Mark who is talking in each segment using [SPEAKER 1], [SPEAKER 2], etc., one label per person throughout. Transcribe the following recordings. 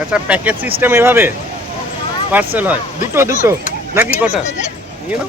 [SPEAKER 1] আচ্ছা package system এভাবে? Parcel হয়। দুটো দুটো। নাকি কটা? নিয়ে নাও।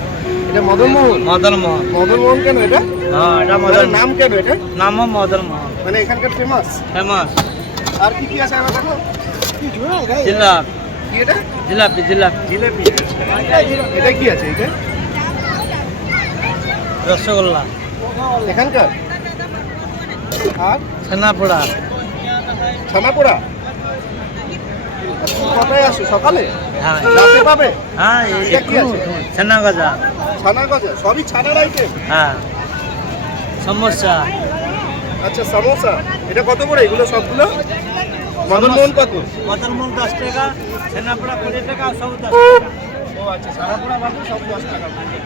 [SPEAKER 1] এটা মদনমোহন
[SPEAKER 2] মদন মোহন।
[SPEAKER 1] মদনমোহন কেন এটা?
[SPEAKER 2] হ্যাঁ এটা
[SPEAKER 1] মদন। নাম কেন এটা?
[SPEAKER 2] নাম মদন মোহন।
[SPEAKER 1] মানে এখানকার ফেমাস
[SPEAKER 2] ফেমাস
[SPEAKER 1] আর কি কি আছে আমার দেখো?
[SPEAKER 2] জিলাপ।
[SPEAKER 1] কি এটা?
[SPEAKER 2] জিলাপি জিলাপি।
[SPEAKER 1] জিলেপি। এটা কি আছে এটা?
[SPEAKER 2] রসগোল্লা।
[SPEAKER 1] এখানকার? আর?
[SPEAKER 2] ছানাপোড়া।
[SPEAKER 1] ছানাপোড়া? কটায় আসো? সকালে? রাতে পাবে।
[SPEAKER 2] হ্যাঁ
[SPEAKER 1] এটা আছে?
[SPEAKER 2] ছানা গজা।
[SPEAKER 1] ছানা গজা সবই ছানার আইটেম
[SPEAKER 2] হ্যাঁ। সমস্যা।
[SPEAKER 1] আচ্ছা সমোসা এটা কত করে? এগুলো সবগুলো? মদনমোহন কত?
[SPEAKER 2] মদন মোহন দশ টাকা ছানাপোড়া কুড়ি টাকা সব দশ
[SPEAKER 1] ও আচ্ছা ছানাপোড়া বাবু সব দশ টাকা।
[SPEAKER 2] টাকা টাকা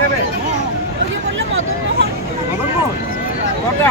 [SPEAKER 1] নেবে? মদনমোহন? কটা?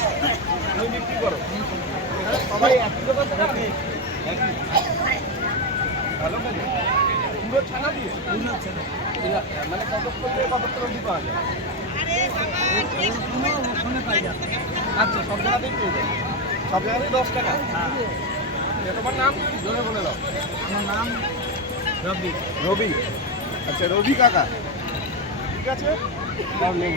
[SPEAKER 1] মানে কতক্ষণ থেকে কতক্ষণ অবধি পাওয়া যায়? আচ্ছা সব জায়গাতেই পেয়ে যায় সব জায়গাতেই দশ টাকা? এ তোমার নাম? জোরে বলে দাও।
[SPEAKER 2] আমার নাম রবি।
[SPEAKER 1] রবি। আচ্ছা রবি কাকা। ঠিক আছে? দাও নেব